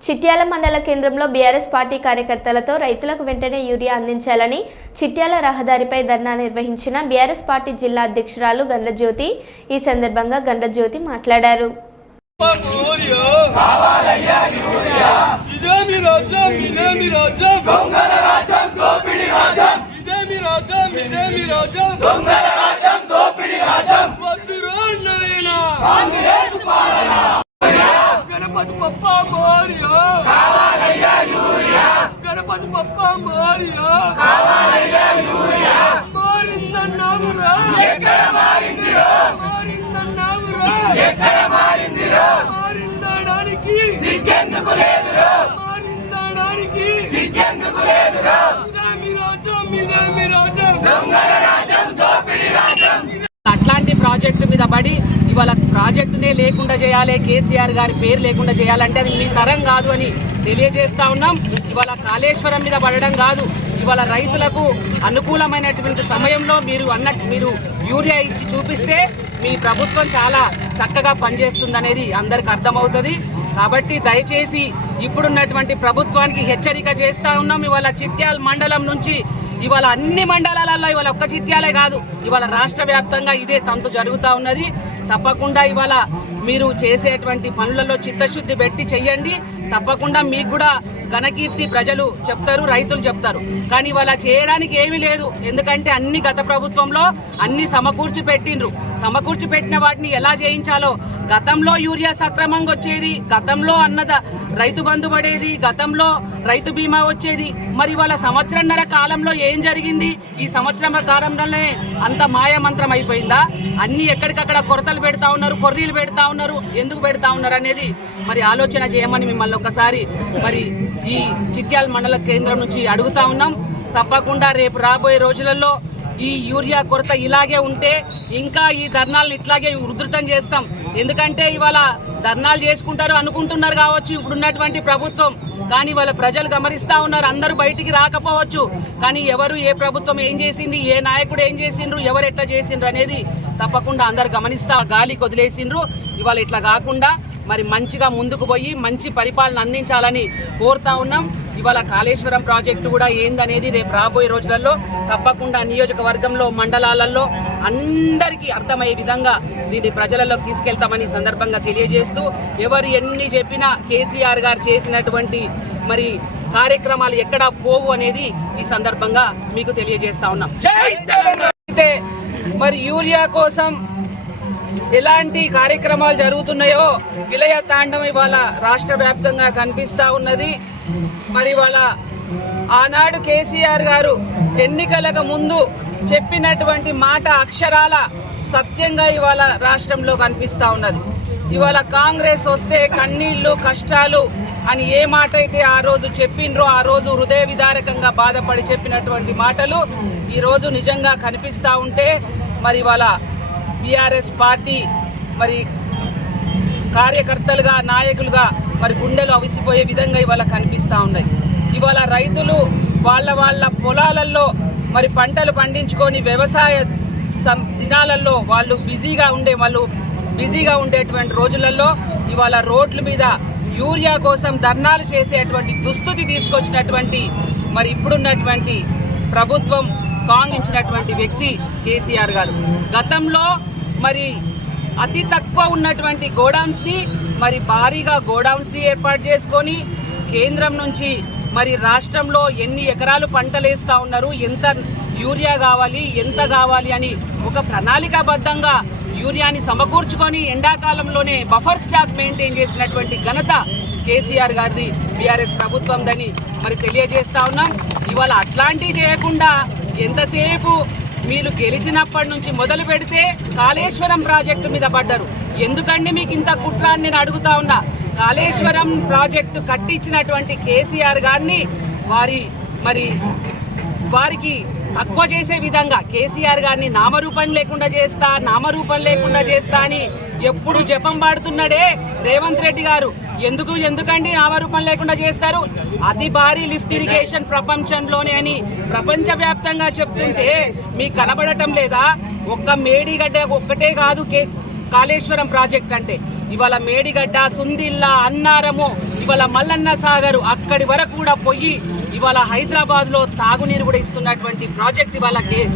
చిట్యాల మండల కేంద్రంలో BRS party కార్యకర్తలతో రైతులకు వెంటనే యూరియా అందించాలని చిట్యాల రహదారిపై ధర్నా నిర్వహించిన బీఆర్ఎస్ పార్టీ జిల్లా అధ్యక్షురాలు గండ్రజ్యోతి ఈ సందర్భంగా గండ్రజ్యోతి మాట్లాడారు. యూరియా. ఇదే మీ రాజ్యం ఇదే రాజ్యం దొంగల రాజ్యం దోపిడి రాజ్యం ఇదే మీ రాజ్యం ఇదే మీ రాజ్యం దొంగల రాజ్యం దోపిడి రాజ్యం వద్దురా నాయనా కాంగ్రెస్ పాలన గణపతి పప్ప మోరియా. కావాలయ్యా యూరియా గణపతి పప్ప మోరియా. కావాలయ్యా యూరియా మారిందన్నావురా. ఎక్కడ మారిందిరా మారిందన్నావురా. ఎక్కడ మారిందిరా మారిందడానికి. సిగ్గెందుకు లేదు మారిందడానికి సిగ్గెందుకు లేదురా ఇదే మీ రాజ్యం ఇదే మీ రాజ్యం దొంగల రాజ్యం దోపిడి రాజ్యం అట్లాంటి ప్రాజెక్టు మీద పడి ఇవాళ ప్రాజెక్టునే లేకుండా చేయాలి కేసీఆర్ గారి పేరు లేకుండా చేయాలంటే అది మీ తరం కాదు అని తెలియజేస్తా ఉన్నాం. ఇవాళ కాళేశ్వరం మీద పడడం కాదు ఇవాళ రైతులకు అనుకూలమైనటువంటి సమయంలో మీరు అన్నట్టు మీరు యూరియా ఇచ్చి చూపిస్తే మీ ప్రభుత్వం చాలా చక్కగా పనిచేస్తుందనేది అందరికి అర్థమవుతుంది. కాబట్టి దయచేసి ఇప్పుడున్నటువంటి ప్రభుత్వానికి హెచ్చరిక చేస్తూ ఉన్నాం. ఇవాళ చిత్యాల మండలం నుంచి ఇవాళ అన్ని మండలాలలో ఇవాళ ఒక్క చిత్యాలే కాదు. ఇవాళ రాష్ట్ర వ్యాప్తంగా ఇదే తంతు జరుగుతూ ఉన్నది. తప్పకుండా ఇవాళ మీరు చేసేటువంటి పనులలో చిత్తశుద్ధి పెట్టి చెయ్యండి. తప్పకుండా మీకు కూడా ఘనకీర్తి ప్రజలు చెప్తారు రైతులు చెప్తారు. కానీ వాళ్ళ చేయడానికి ఏమీ లేదు. ఎందుకంటే అన్ని గత ప్రభుత్వంలో అన్ని సమకూర్చి పెట్టిండ్రు. సమకూర్చి పెట్టిన వాటిని ఎలా చేయించాలో? గతంలో యూరియా సక్రమంగా వచ్చేది గతంలో అన్నద రైతు బంధు పడేది గతంలో రైతు బీమా వచ్చేది. మరి వాళ్ళ సంవత్సరంన్నర కాలంలో ఏం జరిగింది? ఈ సంవత్సరం కాలంలోనే అంత మాయమంత్రం అయిపోయిందా? అన్ని ఎక్కడికక్కడ కొరతలు పెడతా ఉన్నారు కొర్రీలు పెడతా ఉన్నారు. ఎందుకు పెడతా ఉన్నారు అనేది మరి ఆలోచన చేయమని మిమ్మల్ని ఒకసారి మరి ఈ చిట్యాల మండల కేంద్రం నుంచి అడుగుతా ఉన్నాం. తప్పకుండా రేపు రాబోయే రోజులలో ఈ యూరియా కొరత ఇలాగే ఉంటే ఇంకా ఈ ధర్నాలను ఇట్లాగే ఉధృతం చేస్తాం. ఎందుకంటే ఇవాళ ధర్నాలు చేసుకుంటారు అనుకుంటున్నారు కావచ్చు ఇప్పుడు ఉన్నటువంటి ప్రభుత్వం. కానీ వాళ్ళ ప్రజలు గమనిస్తా ఉన్నారు అందరూ బయటికి రాకపోవచ్చు. కానీ ఎవరు ఏ ప్రభుత్వం ఏం చేసింది ఏ నాయకుడు ఏం చేసిండ్రు ఎవరు ఎట్లా చేసిండ్రు అనేది తప్పకుండా అందరు గమనిస్తా గాలి కొదిలేసిండ్రు ఇవాళ ఇట్లా కాకుండా మరి మంచిగా ముందుకు పోయి మంచి పరిపాలన అందించాలని కోరుతా ఉన్నాం. ఇవాళ కాళేశ్వరం ప్రాజెక్టు కూడా ఏందనేది రేపు రాబోయే రోజులలో తప్పకుండా నియోజకవర్గంలో మండలాలలో అందరికీ అర్థమయ్యే విధంగా దీన్ని ప్రజలలోకి తీసుకెళ్తామని సందర్భంగా తెలియజేస్తూ ఎవరు ఎన్ని చెప్పినా కేసీఆర్ గారు చేసినటువంటి మరి కార్యక్రమాలు ఎక్కడ పోవు అనేది ఈ సందర్భంగా మీకు తెలియజేస్తా ఉన్నాం. అయితే మరి యూరియా కోసం ఎలాంటి కార్యక్రమాలు జరుగుతున్నాయో విలయ తాండం ఇవాళ రాష్ట్ర వ్యాప్తంగా కనిపిస్తా ఉన్నది. మరి వాళ్ళ ఆనాడు కేసీఆర్ గారు ఎన్నికలకు ముందు చెప్పినటువంటి మాట అక్షరాల సత్యంగా ఇవాళ రాష్ట్రంలో కనిపిస్తూ ఉన్నది. ఇవాళ కాంగ్రెస్ వస్తే కన్నీళ్ళు కష్టాలు అని ఏ మాట అయితే ఆ రోజు చెప్పిండ్రో ఆ రోజు హృదయ విదారకంగా బాధపడి చెప్పినటువంటి మాటలు ఈరోజు నిజంగా కనిపిస్తూ ఉంటే మరి వాళ్ళ బీఆర్ఎస్ పార్టీ మరి కార్యకర్తలుగా నాయకులుగా మరి గుండెలు అవిసిపోయే విధంగా ఇవాళ కనిపిస్తూ ఉన్నాయి. ఇవాళ రైతులు వాళ్ళ వాళ్ళ పొలాలలో మరి పంటలు పండించుకొని వ్యవసాయ సం దినాలలో వాళ్ళు బిజీగా ఉండే వాళ్ళు బిజీగా ఉండేటువంటి రోజులలో ఇవాళ రోడ్ల మీద యూరియా కోసం ధర్నాలు చేసేటువంటి దుస్థితి తీసుకొచ్చినటువంటి మరి ఇప్పుడున్నటువంటి ప్రభుత్వం కాంగించినటువంటి వ్యక్తి కేసీఆర్ గారు. గతంలో మరి అతి తక్కువ ఉన్నటువంటి గోడౌన్స్ని మరి భారీగా గోడౌన్స్ని ఏర్పాటు చేసుకొని కేంద్రం నుంచి మరి రాష్ట్రంలో ఎన్ని ఎకరాలు పంటలు వేస్తూ ఉన్నారు ఎంత యూరియా కావాలి ఎంత కావాలి అని ఒక ప్రణాళికాబద్ధంగా యూరియాని సమకూర్చుకొని ఎండాకాలంలోనే బఫర్ స్టాక్ మెయింటైన్ చేసినటువంటి ఘనత కేసీఆర్ గారిది బీఆర్ఎస్ ప్రభుత్వందని మరి తెలియజేస్తా ఉన్నాం. ఇవాళ అట్లాంటివి చేయకుండా ఎంతసేపు మీరు గెలిచినప్పటి నుంచి మొదలు పెడితే కాళేశ్వరం ప్రాజెక్టు మీద పడ్డారు. ఎందుకండి మీకు ఇంత కుట్రాన్ని నేను అడుగుతా ఉన్నా? కాళేశ్వరం ప్రాజెక్టు కట్టించినటువంటి కేసీఆర్ గారిని వారి మరి వారికి తక్కువ చేసే విధంగా కేసీఆర్ గారిని నామరూపం లేకుండా చేస్తా నామరూపం లేకుండా చేస్తా అని ఎప్పుడు జపం పాడుతున్నాడే రేవంత్ రెడ్డి గారు. ఎందుకు ఎందుకండి నామరూపం లేకుండా చేస్తారు? అతి భారీ లిఫ్ట్ ఇరిగేషన్ ప్రపంచంలోనే అని ప్రపంచవ్యాప్తంగా చెప్తుంటే మీకు కనబడటం లేదా? ఒక్క మేడిగడ్డ ఒక్కటే కాదు కే కాళేశ్వరం ప్రాజెక్ట్ అంటే. ఇవాళ మేడిగడ్డ సుందిల్లా అన్నారము ఇవాళ మల్లన్న సాగరు అక్కడి వరకు కూడా పోయి ఇవాళ హైదరాబాద్లో తాగునీరు కూడా ఇస్తున్నటువంటి ప్రాజెక్ట్ ఇవాళ కే-